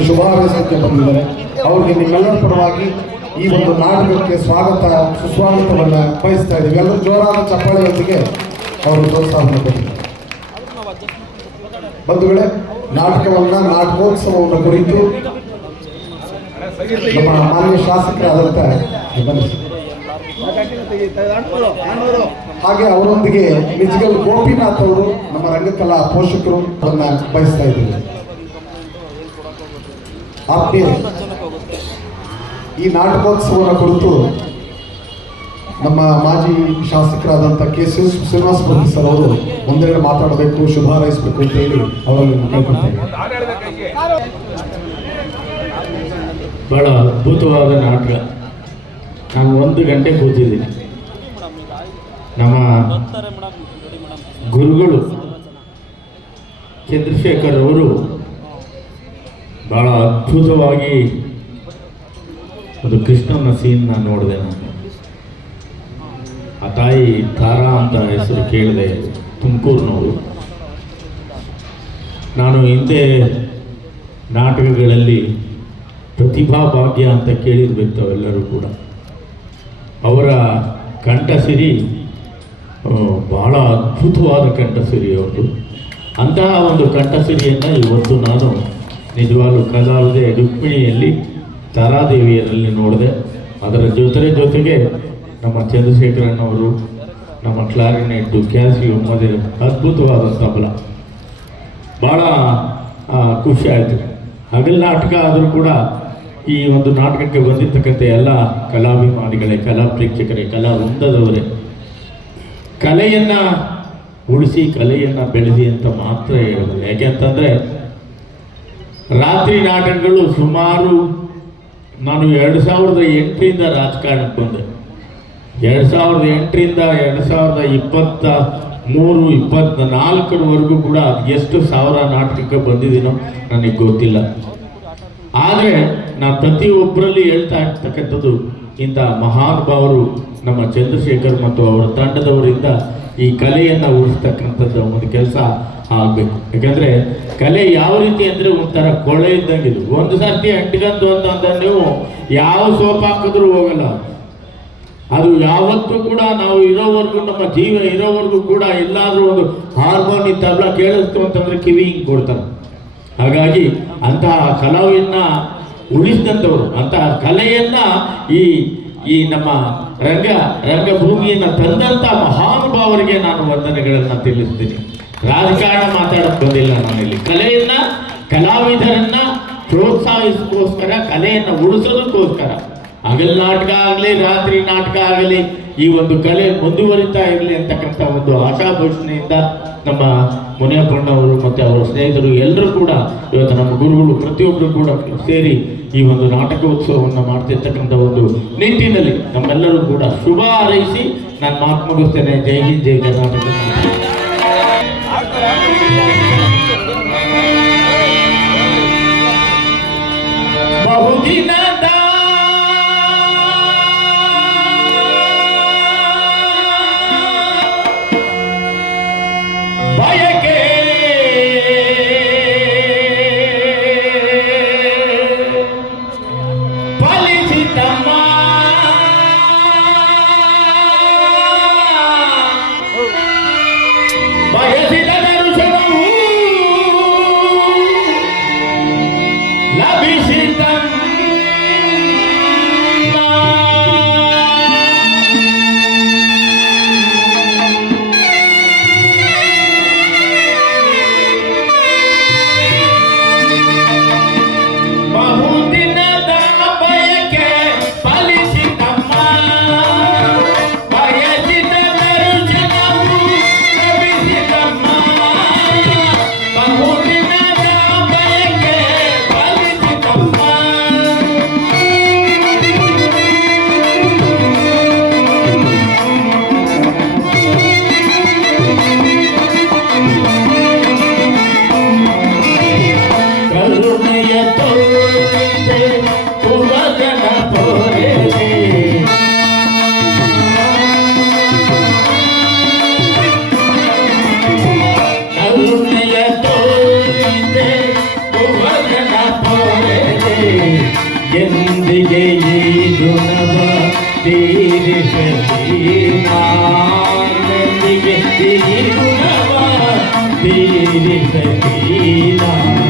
ಕಾರ್ಯಕ್ರಮಕ್ಕೆ ಶುಭ ಹಾರೈಸಕ್ಕೆ ಬಂದಿದ್ದಾರೆ. ಅವ್ರಿಗೆ ನಿಮ್ಮೆಲ್ಲರ ಪರವಾಗಿ ಈ ಒಂದು ನಾಟಕಕ್ಕೆ ಸ್ವಾಗತ, ಸುಸ್ವಾಗತವನ್ನ ಬಯಸ್ತಾ ಇದ್ದೀವಿ. ಎಲ್ಲರೂ ಜೋರಾದ ಚಪ್ಪಾಳೆಯೊಂದಿಗೆ ಅವರು ಪ್ರೋತ್ಸಾಹವನ್ನು ಕೊಟ್ಟಿದ್ದಾರೆ. ಬಂಧುಗಳೇ, ನಾಟಕವನ್ನ ನಾಟಕೋತ್ಸವವನ್ನು ಕುರಿತು ನಮ್ಮ ಮಾನ್ಯ ಶಾಸಕರಾದಂತ ಬನ್ನಿ. ಹಾಗೆ ಅವರೊಂದಿಗೆ ನಿಜಗಲ್ ಗೋಪಿನಾಥ್ ಅವರು ನಮ್ಮ ರಂಗಕಲಾ ಪೋಷಕರು ಅದನ್ನ ಬಯಸ್ತಾ ಇದ್ದೀವಿ. ಆತ್ಮೀಯರೇ ಈ ನಾಟಕೋತ್ಸವನ ಕುರಿತು ನಮ್ಮ ಮಾಜಿ ಶಾಸಕರಾದಂಥ K C Srinivasa Murthy sir ಅವರು ಒಂದೆರಡು ಮಾತಾಡಬೇಕು ಶುಭ ಹಾರೈಸಬೇಕು ಅಂತ ಹೇಳಿ ಅವರಲ್ಲಿ ಕೇಳ್ಕೊಳ್ತೇವೆ ಬಹಳ ಅದ್ಭುತವಾದ ನಾಟಕ. ನಾನು ಒಂದು ಗಂಟೆ ಕೂತಿದ್ದೀನಿ. ನಮ್ಮ ಗುರುಗಳು ಚಂದ್ರಶೇಖರ್ ಅವರು ಬಹಳ ಅದ್ಭುತವಾಗಿ ಅದು ಕೃಷ್ಣನ ಸೀನ್ ನಾನು ನೋಡಿದೆ ನಾನು. ಆ ತಾಯಿ ತಾರಾ ಅಂತ ಹೆಸರು ಕೇಳಿದೆ ತುಮಕೂರಿನವರು ನಾನು ಹಿಂದೆ ನಾಟಕಗಳಲ್ಲಿ ಪ್ರತಿಭಾ ಭಾಗ್ಯ ಅಂತ ಕೇಳಿರ್ಬೇಕು ತಾವೆಲ್ಲರೂ ಕೂಡ. ಅವರ ಕಂಠಸಿರಿ ಬಹಳ ಅದ್ಭುತವಾದ ಕಂಠಸಿರಿ ಅವರು ಅಂತಹ ಒಂದು ಕಂಠಸಿರಿಯನ್ನು ಇವತ್ತು ನಾನು ನಿಜವಾಗ್ಲೂ ಕಲಾವಿದೆ ರುಕ್ಮಿಣಿಯಲ್ಲಿ ತಾರಾದೇವಿಯರಲ್ಲಿ ನೋಡಿದೆ. ಅದರ ಜೊತೆ ಜೊತೆಗೆ ನಮ್ಮ ಚಂದ್ರಶೇಖರಣ್ಣವರು ನಮ್ಮ ಕ್ಲಾರಿನೆಟ್ಟು ಕ್ಯಾಸಿಯೋ ಮದೆ ಅದ್ಭುತವಾದ ತಬಲ. ಭಾಳ ಖುಷಿ ಆಯಿತು. ಹಗಲ್ ನಾಟಕ ಆದರೂ ಕೂಡ ಈ ಒಂದು ನಾಟಕಕ್ಕೆ ಬಂದಿರ್ತಕ್ಕಂಥ ಎಲ್ಲ ಕಲಾಭಿಮಾನಿಗಳೇ, ಕಲಾ ಪ್ರೇಕ್ಷಕರೇ, ಕಲಾ ವೃಂದದವರೇ, ಕಲೆಯನ್ನು ಉಳಿಸಿ, ಕಲೆಯನ್ನು ಬೆಳೆಸಿ ಅಂತ ಮಾತ್ರ ಹೇಳೋದು ಯಾಕೆಂತಂದರೆ ರಾತ್ರಿ ನಾಟಕಗಳು ಸುಮಾರು ನಾನು ಎರಡು ಸಾವಿರದ ಎಂಟರಿಂದ ರಾಜಕಾರಣಕ್ಕೆ ಬಂದೆ. ಎರಡು ಸಾವಿರದ ಎಂಟರಿಂದ ಎರಡು ಸಾವಿರದ ಇಪ್ಪತ್ತ ಮೂರು, ಇಪ್ಪತ್ತ ನಾಲ್ಕರವರೆಗೂ ಕೂಡ ಎಷ್ಟು ಸಾವಿರ ನಾಟಕಕ್ಕೆ ಬಂದಿದ್ದೀನೋ ನನಗೆ ಗೊತ್ತಿಲ್ಲ. ಆದರೆ ನಾನು ಪ್ರತಿಯೊಬ್ಬರಲ್ಲಿ ಹೇಳ್ತಾ ಇರ್ತಕ್ಕಂಥದ್ದು ಇಂಥ ಮಹಾನುಭಾವರು ನಮ್ಮ ಚಂದ್ರಶೇಖರ್ ಮತ್ತು ಅವರ ತಂಡದವರಿಂದ ಈ ಕಲೆಯನ್ನ ಉಳಿಸ್ತಕ್ಕಂಥದ್ದು ಒಂದು ಕೆಲಸ ಆಗಬೇಕು. ಯಾಕಂದರೆ ಕಲೆ ಯಾವ ರೀತಿ ಅಂದರೆ ಒಂಥರ ಕೊಳೆ ಇದ್ದಂಗೆ ಇದು. ಒಂದು ಸರ್ತಿ ಅಂಟ್ಕಂತು ಅಂತಂದ್ರೆ ನೀವು ಯಾವ ಸೋಪ್ ಹಾಕಿದ್ರೂ ಹೋಗಲ್ಲ. ಅದು ಯಾವತ್ತೂ ಕೂಡ ನಾವು ಇರೋವರೆಗೂ ನಮ್ಮ ಜೀವ ಇರೋವರೆಗೂ ಕೂಡ ಎಲ್ಲಾದ್ರೂ ಒಂದು ಹಾರ್ಮೋನಿ ತಬಲ ಕೇಳಿಸ್ತು ಅಂತಂದ್ರೆ ಕಿವಿ ಹಿಂಗೆ ಕೊಡ್ತಾರೆ. ಹಾಗಾಗಿ ಅಂತಹ ಕಲಾವಿನ ಉಳಿಸಿದಂಥವ್ರು ಅಂತಹ ಕಲೆಯನ್ನ ಈ ಈ ನಮ್ಮ ರಂಗ, ರಂಗಭೂಮಿಯನ್ನ ಅವರಿಗೆ ನಾನು ವಂದನೆಗಳನ್ನು ತಿಳಿಸ್ತೀನಿ. ರಾಜಕಾರಣ ಮಾತಾಡಕ್ ಬಂದಿಲ್ಲ ನಾನಿಲ್ಲಿ ಕಲೆಯನ್ನ, ಕಲಾವಿದರನ್ನ ಪ್ರೋತ್ಸಾಹಿಸೋಸ್ಕರ, ಕಲೆಯನ್ನ ಉಳಿಸೋದಕ್ಕೋಸ್ಕರ. ಹಗಲ್ ನಾಟಕ ಆಗಲಿ, ರಾತ್ರಿ ನಾಟಕ ಆಗಲಿ ಈ ಒಂದು ಕಲೆ ಮುಂದುವರಿತಾ ಇರಲಿ ಅಂತಕ್ಕಂಥ ಒಂದು ಆಶಾಘೋಷಣೆಯಿಂದ ನಮ್ಮ ಮುನಿಯಪ್ಪಣ್ಣವರು ಮತ್ತು ಅವರ ಸ್ನೇಹಿತರು ಎಲ್ಲರೂ ಕೂಡ ಇವತ್ತು ನಮ್ಮ ಗುರುಗಳು ಪ್ರತಿಯೊಬ್ಬರು ಕೂಡ ಸೇರಿ ಈ ಒಂದು ನಾಟಕೋತ್ಸವವನ್ನು ಮಾಡ್ತಿರ್ತಕ್ಕಂಥ ಒಂದು ನಿಟ್ಟಿನಲ್ಲಿ ನಮ್ಮೆಲ್ಲರೂ ಕೂಡ ಶುಭ ಹಾರೈಸಿ ನಾನು ಮಾತು ಮುಗಿಸ್ತೇನೆ. ಜೈ ಹಿಂದ್, ಜೈ ಕರ್ನಾಟಕ. जिंदगी दुनब तीर सतीमार जिंदगी दुनब तीर सतीमार